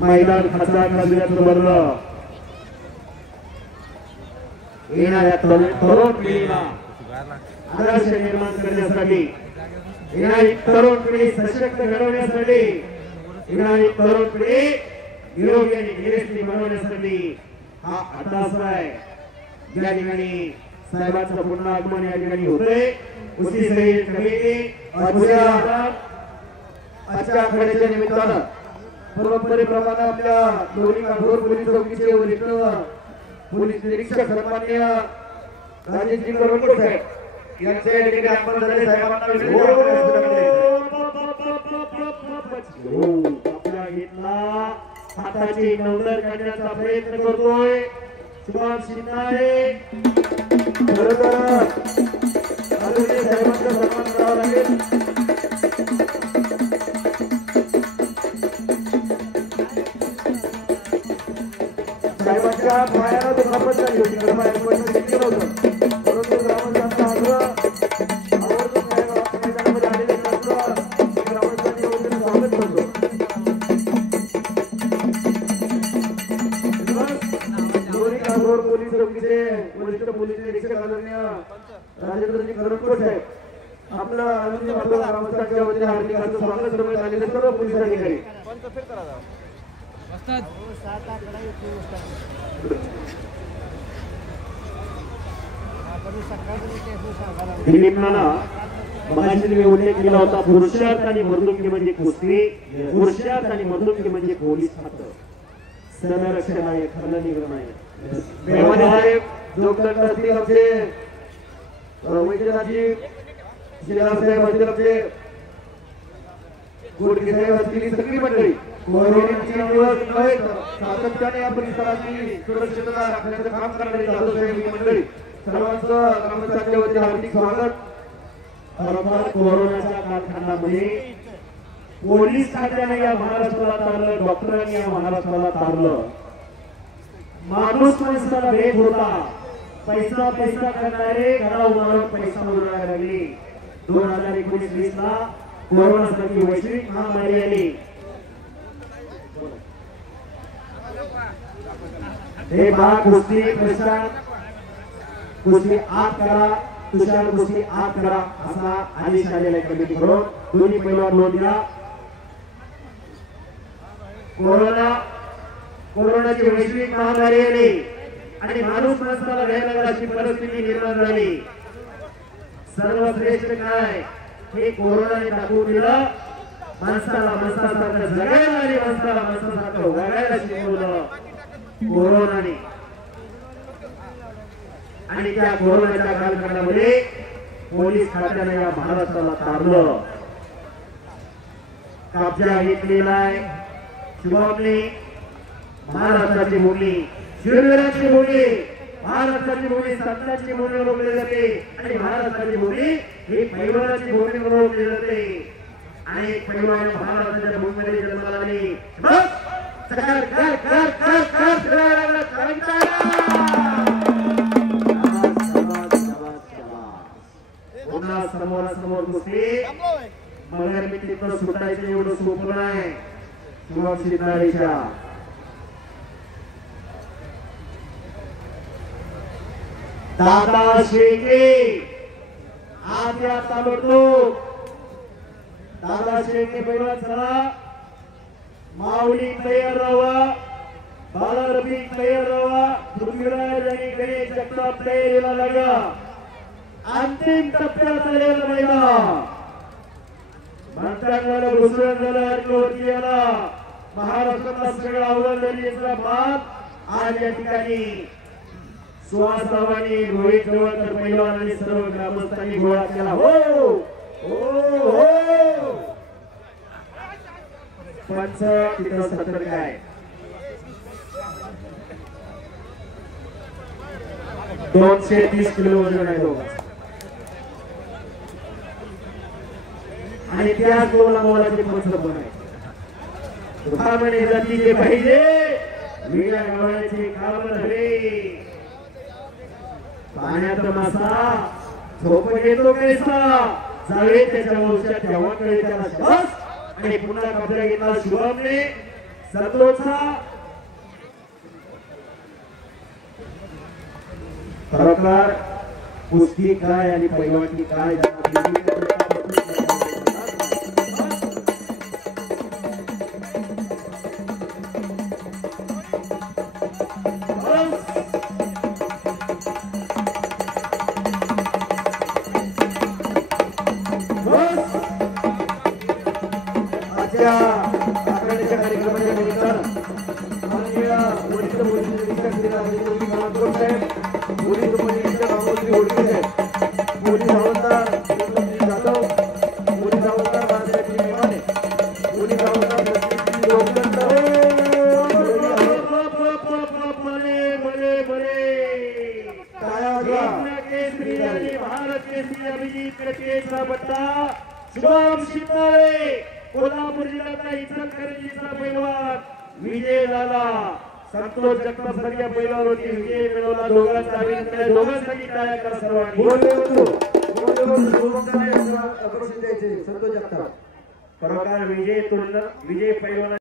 मैदान खचरा खचऱ्याचं भरलं. येणाऱ्या तरुण पिढीला आदर्श निर्माण करण्यासाठी, येणारी तरुण पिढी सशक्त घडवण्यासाठी, येणारी तरुण पिढी निरोगी आणि निरेष्टी बनवण्यासाठी हा अट्टास आहे. या ठिकाणी साहेबांचं पुन्हा आगमन या ठिकाणी होते. कुस्ती सैनिक कमिटी आजच्या आखाड्याच्या निमित्तानं परंपरेप्रमाणे आपल्या दोन्ही काठोर पोलीस चौकीचे वरिष्ठ पोलीस निरीक्षक सन्माननीय राजेशजी करवटकर साहेब यांच्या या ठिकाणी आगमन झाले. साहेबांना आपल्या घेतला हाताची नवदर काढण्याचा प्रयत्न करतोय सुभाष शिंदे. खरं तर साहेबांचा सन्मान करावा लागेल. साहेबांच्या पायाला तो कापड झाली होती. बाहेर केलं होतं परंतु ग्रामस्थांचा आग्रह आवर्जून मैदानामध्ये आलेले ग्रामस्थांनी वगैरे स्वागत करतो. दोन्ही काठोर पोलीस चौकीचे वरिष्ठ पोलीस निरीक्षक आदरणीय राजेंद्रजी करवटकर साहेब आपलं आनंद माधव ग्रामस्थांच्या वतीने हार्दिक स्वागत करण्यात आलेले सर्व पोलीस अधिकारी. मगाशी मी उल्लेख केला होता पुरुषार्थ आणि मर्दुकी म्हणजे कुस्ती, पुरुषार्थ आणि मर्दुकी म्हणजे पोलीस खातं. संरक्षण आहे, खरं निग्रह आहे. जोगदंड असतील आमचे वैद्यनाथजी शिलार साहेब असतील, आमचे गोडके साहेब असतील, सगळी मंडळी कोरोनाची दिवस नव्हे सातत्याने या परिसराची सुरक्षितता राखण्याचं काम करणारी जाधव साहेब ही मंडळी सर्वांचं ग्रामस्थांच्या वतीने हार्दिक स्वागत. खरोखर कोरोनाच्या कालखंडामध्ये पोलीस खात्याने या महाराष्ट्राला तारलं, डॉक्टरांनी या महाराष्ट्राला तारलं. माणूस माणसाला भेट होता, पैसा पैसा करणारे घरावर मारून पैसा उडवायला लागले. 2019-20 ला कोरोना सारखी वैश्विक महामारी आली. हे कुस्ती प्रशांत कुस्ती आत करा, तुषार कुस्ती आत करा असा आदेश आलेला आहे कमिटीकडून. दोन्ही पैलवान नोंद घ्या. कोरोनाची वैश्विक महामारी आली आणि माणूस माणसाला घ्यायला लागला अशी परिस्थिती निर्माण झाली. सर्वश्रेष्ठ काय हे कोरोनाने दाखवून दिलं. माणसाला माणसासारखं जगायला आणि माणसाला माणसासारखं वागायला शिकवलं कोरोनाने. आणि त्या कोरोनाच्या कालखंडामध्ये पोलीस खात्याने या महाराष्ट्राला तारलं, कब्जा घेतलेला आहे. शुभमने महाराष्ट्राची भूमी, शूरवीरांची भूमी, महाराष्ट्राची भूमी संतांची भूमी ओळखली जाते आणि महाराष्ट्राची भूमी ही पैलवानाची भूमी म्हणून ओळखली जाते. आणि पैलवान महाराष्ट्राच्या भूमीमध्ये जन्माला आली. पुन्हा समोरासमोर कुस्ती. मगर मी तिथं सुटायचं एवढं सोपं नाही. सुरक्षित नारीच्या दादा शेळके आज या ताबडतोब दादा शेळके पैलवान चला. माऊली तयार राहा, बाला रफिक तयार राहा, पृथ्वीराज आणि गणेश जगताप तयारीला लागा. अंतिम टप्प्यात आलेलं मैदान भक्तांना घुसळण झालं. अर्कवरती आला महाराष्ट्रातला सगळा अव्वल दर्जाचा बाप आज या ठिकाणी सुहासावानी रोहित जवळकर पैलवान आणि सर्व ग्रामस्थांनी गोळा केला. हो हो हो पंच तिथं सतर्क आहे. 230 किलो वजन आहे दोघांचं आणि त्या गोला मोलाचे पंच पण आहे. म्हणे जातीचे पाहिजे वेगळ्या गव्हाचे काम नव्हे. पाण्यात मासा झोप घेतो कैसा जावे त्याच्या वंशात तेव्हा कळे त्याला. आणि पुन्हा कब्जा घेतला शुभमने. संतोषचा खरोखर कुस्ती काय आणि पैलवानी काय आखाड्याच्या कार्यक्रमाच्या निमित्तानं माननीय वरिष्ठ पोलीस निरीक्षक श्री राजेंद्र कामतकर साहेब, पोलीस उपनिरीक्षक रामोश्री होडके साहेब, पोलीस हवालदार विक्रमजी जाधव, पोलीस हवालदार बाळासाहेब मेमाने, पोलीस हवालदार सचिनजी लोकदंड, केसरी आणि भारत केसरी अभिजित केसरा पट्टा शुभम शिंदे कोल्हापूर जिल्ह्यातला इचलकरंजीचा पैलवान विजय झाला. संतोष जगताप सारख्या पैलवानांनी विजय मिळवला. दोघांचा अभिनंदन. दोघांसाठी टाळ्या करा सर्वांनी. संतोष जगताप खरोखर विजय पैलवान